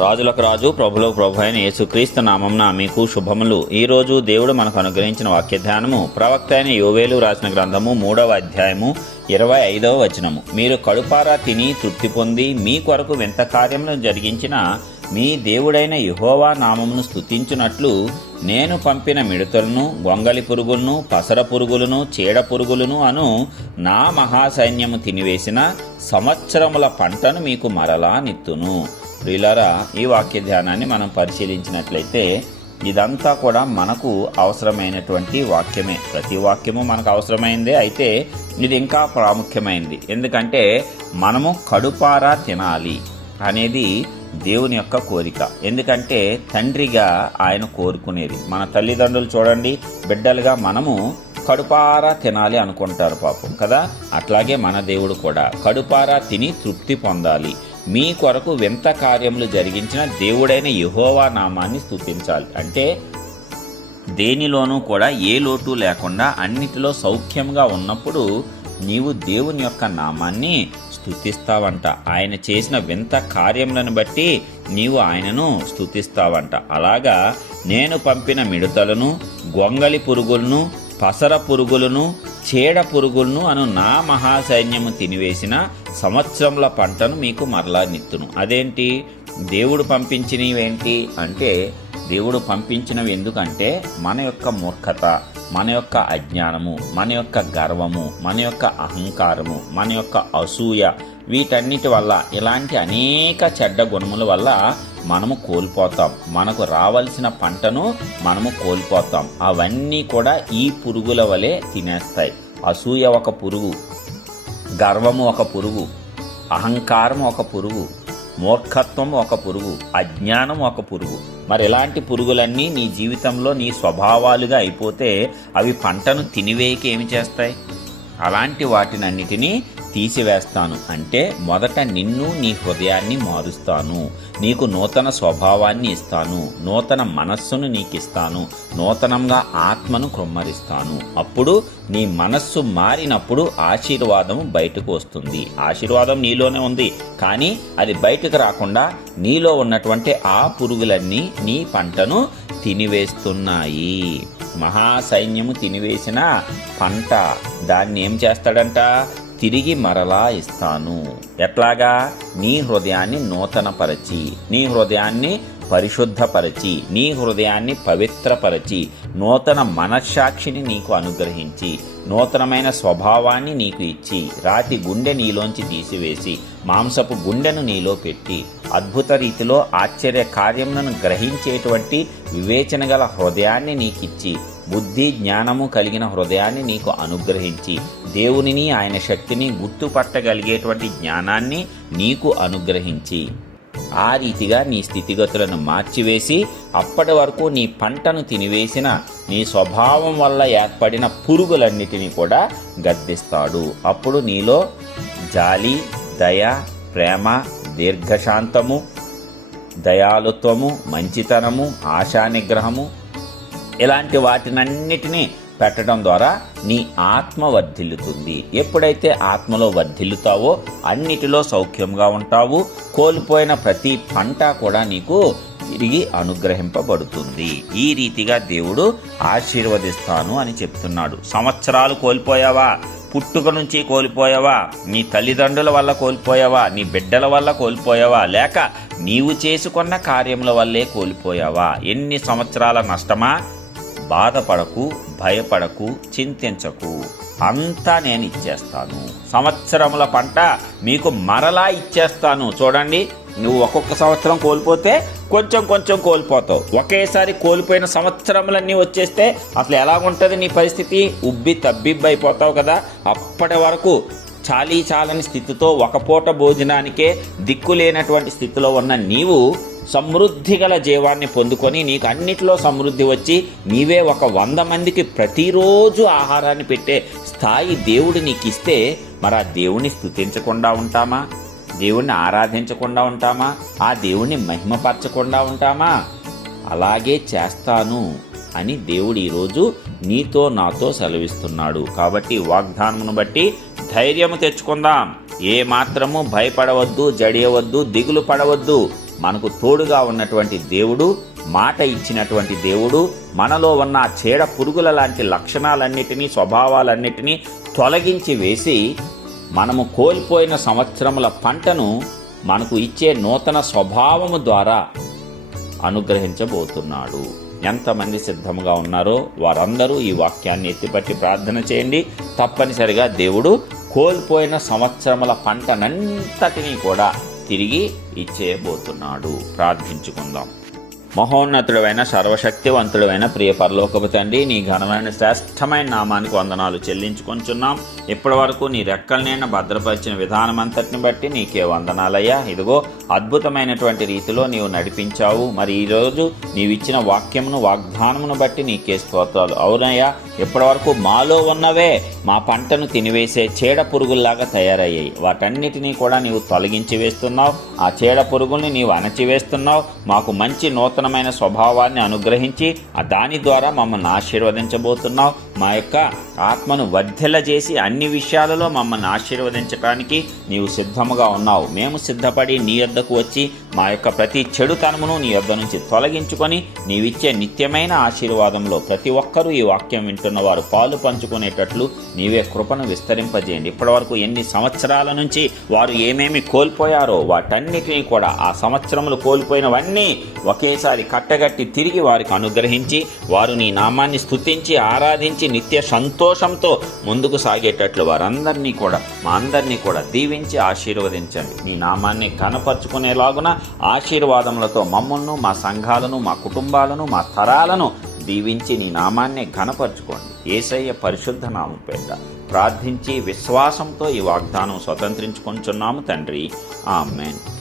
రాజులకు రాజు ప్రభులకు ప్రభు అయిన యేసుక్రీస్తు నామంన మీకు శుభములు. ఈ రోజు దేవుడు మనకు అనుగ్రహించిన వాక్య ధ్యానము ప్రవక్త అయిన యోవేలు రాసిన గ్రంథము మూడవ అధ్యాయము ఇరవై ఐదవ వచనము. మీరు కడుపారా తిని తృప్తి పొంది మీ కొరకు వింత కార్యములను జరిగించిన మీ దేవుడైన యుహోవా నామమును స్తుతించునట్లు నేను పంపిన మిడతలను గొంగలి పురుగులను పసర పురుగులను చీడ పురుగులను అను నా మహాసైన్యము తినివేసిన సంవత్సరముల పంటను మీకు మరలా నిత్తును. ప్రియులారా ఈ వాక్య ధ్యానాన్ని మనం పరిశీలించినట్లయితే ఇదంతా కూడా మనకు అవసరమైనటువంటి వాక్యమే. ప్రతి వాక్యము మనకు అవసరమైందే అయితే ఇది ఇంకా ప్రాముఖ్యమైనది ఎందుకంటే మనము కడుపారా తినాలి అనేది దేవుని యొక్క కోరిక. ఎందుకంటే తండ్రిగా ఆయన కోరుకునేది. మన తల్లిదండ్రులు చూడండి బిడ్డలుగా మనము కడుపారా తినాలి అనుకుంటారు పాపం కదా? అట్లాగే మన దేవుడు కూడా కడుపారా తిని తృప్తి పొందాలి. మీ కొరకు వింత కార్యములు జరిగించిన దేవుడైన యహోవా నామాన్ని స్తుతించాలి. అంటే దేనిలోనూ కూడా ఏ లోటు లేకుండా అన్నిటిలో సౌఖ్యంగా ఉన్నప్పుడు నీవు దేవుని యొక్క నామాన్ని స్తుతిస్తావంట. ఆయన చేసిన వింత కార్యములను బట్టి నీవు ఆయనను స్తుతిస్తావంట. అలాగా నేను పంపిన మిడతలను గొంగలి పురుగులను పసర పురుగులను చీడ పురుగులను అను నా మహాసైన్యము తినివేసిన సంవత్సరముల పంటను మీకు మరలా నిత్తును. అదేంటి? దేవుడు పంపించినవేంటి? అంటే దేవుడు పంపించినవి ఎందుకంటే మన యొక్క మూర్ఖత మన యొక్క అజ్ఞానము మన యొక్క గర్వము మన యొక్క అహంకారము మన యొక్క అసూయ వీటన్నిటి వల్ల ఇలాంటి అనేక చెడ్డ గుణముల వల్ల మనము కోల్పోతాం. మనకు రావలసిన పంటను మనము కోల్పోతాం. అవన్నీ కూడా ఈ పురుగుల వలె తినేస్తాయి. అసూయ ఒక పురుగు గర్వము ఒక పురుగు అహంకారం ఒక పురుగు మూర్ఖత్వం ఒక పురుగు అజ్ఞానం ఒక పురుగు. మరి ఇలాంటి పురుగులన్నీ నీ జీవితంలో నీ స్వభావాలుగా అయిపోతే అవి పంటను తినివేయకి ఏమి చేస్తాయి? అలాంటి వాటినన్నిటినీ తీసివేస్తాను. అంటే మొదట నిన్ను నీ హృదయాన్ని మారుస్తాను. నీకు నూతన స్వభావాన్ని ఇస్తాను. నూతన మనస్సును నీకు ఇస్తాను నూతనంగా ఆత్మను కృమ్మరిస్తాను. అప్పుడు నీ మనస్సు మారినప్పుడు ఆశీర్వాదం బయటకు వస్తుంది. ఆశీర్వాదం నీలోనే ఉంది. కానీ అది బయటకు రాకుండా నీలో ఉన్నటువంటి ఆ పురుగులన్నీ నీ పంటను తినివేస్తున్నాయి. మహాసైన్యము తినివేసిన పంట. దాన్ని ఏం చేస్తాడంట? తిరిగి మరలా ఇస్తాను. ఎట్లాగా? నీ హృదయాన్ని నూతనపరచి నీ హృదయాన్ని పరిశుద్ధపరచి నీ హృదయాన్ని పవిత్రపరచి నూతన మనస్సాక్షిని నీకు అనుగ్రహించి నూతనమైన స్వభావాన్ని నీకు ఇచ్చి రాతి గుండె నీలోంచి తీసివేసి మాంసపు గుండెను నీలో పెట్టి అద్భుత రీతిలో ఆశ్చర్య కార్యములను గ్రహించేటువంటి వివేచన గల హృదయాన్ని నీకిచ్చి బుద్ధి జ్ఞానము కలిగిన హృదయాన్ని నీకు అనుగ్రహించి దేవునిని ఆయన శక్తిని గుర్తుపట్టగలిగేటువంటి జ్ఞానాన్ని నీకు అనుగ్రహించి. ఆ రీతిగా నీ స్థితిగతులను మార్చివేసి అప్పటి వరకు నీ పంటను తినివేసిన నీ స్వభావం వల్ల ఏర్పడిన పురుగులన్నిటినీ కూడా గద్దిస్తాడు. అప్పుడు నీలో జాలి దయ ప్రేమ దీర్ఘశాంతము దయాలుత్వము మంచితనము ఆశా నిగ్రహము ఇలాంటి వాటినన్నిటినీ పెట్టడం ద్వారా నీ ఆత్మ వర్ధిల్లుతుంది. ఎప్పుడైతే ఆత్మలో వర్ధిల్లుతావో అన్నిటిలో సౌఖ్యంగా ఉంటావు. కోల్పోయిన ప్రతి పంట కూడా నీకు తిరిగి అనుగ్రహింపబడుతుంది. ఈ రీతిగా దేవుడు ఆశీర్వదిస్తాను అని చెప్తున్నాడు. సంవత్సరాలు కోల్పోయావా? పుట్టుక నుంచి కోల్పోయావా? నీ తల్లిదండ్రుల వల్ల కోల్పోయావా? నీ బిడ్డల వల్ల కోల్పోయావా? లేక నీవు చేసుకున్న కార్యముల వల్లే కోల్పోయావా? ఎన్ని సంవత్సరాల నష్టమా? బాధపడకు భయపడకు చింతించకు. అంతా నేను ఇచ్చేస్తాను. సంవత్సరముల పంట మీకు మరలా ఇచ్చేస్తాను. చూడండి నువ్వు ఒక్కొక్క సంవత్సరం కోల్పోతే కొంచెం కొంచెం కోల్పోతావు. ఒకేసారి కోల్పోయిన సంవత్సరములన్నీ వచ్చేస్తే అసలు ఎలాగుంటుంది నీ పరిస్థితి? ఉబ్బి తబ్బిబ్బి అయిపోతావు కదా. అప్పటి వరకు చాలీ చాలని స్థితితో ఒక పూట భోజనానికే దిక్కు లేనటువంటి స్థితిలో ఉన్న నీవు సమృద్ధి గల జీవాన్ని పొందుకొని నీకు అన్నిటిలో సమృద్ధి వచ్చి నీవే ఒక వంద మందికి ప్రతిరోజు ఆహారాన్ని పెట్టే స్థాయి దేవుడు నీకు ఇస్తే మరి ఆ దేవుణ్ణి స్థుతించకుండా ఉంటామా? దేవుణ్ణి ఆరాధించకుండా ఉంటామా? ఆ దేవుణ్ణి మహిమపరచకుండా ఉంటామా? అలాగే చేస్తాను అని దేవుడు ఈరోజు నీతో నాతో సెలవిస్తున్నాడు. కాబట్టి వాగ్దానమును బట్టి ధైర్యము తెచ్చుకుందాం. ఏ మాత్రము భయపడవద్దు జడియవద్దు దిగులు పడవద్దు. మనకు తోడుగా ఉన్నటువంటి దేవుడు మాట ఇచ్చినటువంటి దేవుడు మనలో ఉన్న చీడ పురుగుల లాంటి లక్షణాలన్నిటినీ స్వభావాలన్నిటినీ తొలగించి వేసి మనము కోల్పోయిన సంవత్సరముల పంటను మనకు ఇచ్చే నూతన స్వభావము ద్వారా అనుగ్రహించబోతున్నాడు. ఎంతమంది సిద్ధముగా ఉన్నారో వారందరూ ఈ వాక్యాన్ని ఎత్తిపట్టి ప్రార్థన చేయండి. తప్పనిసరిగా దేవుడు కోల్పోయిన సంవత్సరముల పంటనంతటినీ కూడా తిరిగి ఇచ్చేయబోతున్నాడు. ప్రార్థించుకుందాం. మహోన్నతుడైన సర్వశక్తివంతుడైన ప్రియ పరలోకపు తండ్రి నీ ఘనమైన శ్రేష్టమైన నామానికి వందనాలు చెల్లించుకొంచున్నాం. ఇప్పటి వరకు నీ రెక్కలనైన భద్రపరిచిన విధానం అంతటిని బట్టి నీకే వందనాలయ్యా. ఇదిగో అద్భుతమైనటువంటి రీతిలో నీవు నడిపించావు. మరి ఈరోజు నీవిచ్చిన వాక్యమును వాగ్దానమును బట్టి నీకే స్తోత్రాలు. అవునయ్యా ఇప్పటి వరకు మాలో ఉన్నవే మా పంటను తినివేసే చీడ పురుగుల్లాగా తయారయ్యాయి. వాటన్నిటినీ కూడా నీవు తొలగించి వేస్తున్నావు. ఆ చీడ పురుగుల్ని నీవు అణచివేస్తున్నావు. మాకు మంచి నూతనమైన స్వభావాన్ని అనుగ్రహించి దాని ద్వారా మమ్మల్ని ఆశీర్వదించబోతున్నావు. మా యొక్క ఆత్మను వర్ధిల్లజేసి అన్ని విషయాలలో మమ్మల్ని ఆశీర్వదించడానికి నీవు సిద్ధముగా ఉన్నావు. మేము సిద్ధపడి నీ యొద్దకు వచ్చి మా యొక్క ప్రతి చెడుతనమును నీ యొద్ద నుంచి తొలగించుకొని నీవిచ్చే నిత్యమైన ఆశీర్వాదంలో ప్రతి ఒక్కరూ ఈ వాక్యం వింటున్న వారు పాలు పంచుకునేటట్లు నీవే కృపను విస్తరింపజేయండి. ఇప్పటివరకు ఎన్ని సంవత్సరాల నుంచి వారు ఏమేమి కోల్పోయారో వాటన్నిటినీ కూడా ఆ సంవత్సరములు కోల్పోయినవన్నీ ఒకేసారి కట్టగట్టి తిరిగి వారికి అనుగ్రహించి వారు నీ నామాన్ని స్తుతించి ఆరాధించి నిత్య సంతోషంతో ముందుకు సాగేటట్లు వారందరినీ కూడా మా అందరినీ కూడా దీవించి ఆశీర్వదించండి. నీ నామాన్ని కనపరుచుకునేలాగున ఆశీర్వాదములతో మమ్మల్ని మా సంఘాలను మా కుటుంబాలను మా తరాలను దీవించి నీ నామాన్ని ఘనపరచుకోండి. ఏసయ్య పరిశుద్ధ నామం పేట ప్రార్థించి విశ్వాసంతో ఈ వాగ్దానం స్వతంత్రించుకుంటున్నాము తండ్రి. ఆమెన్.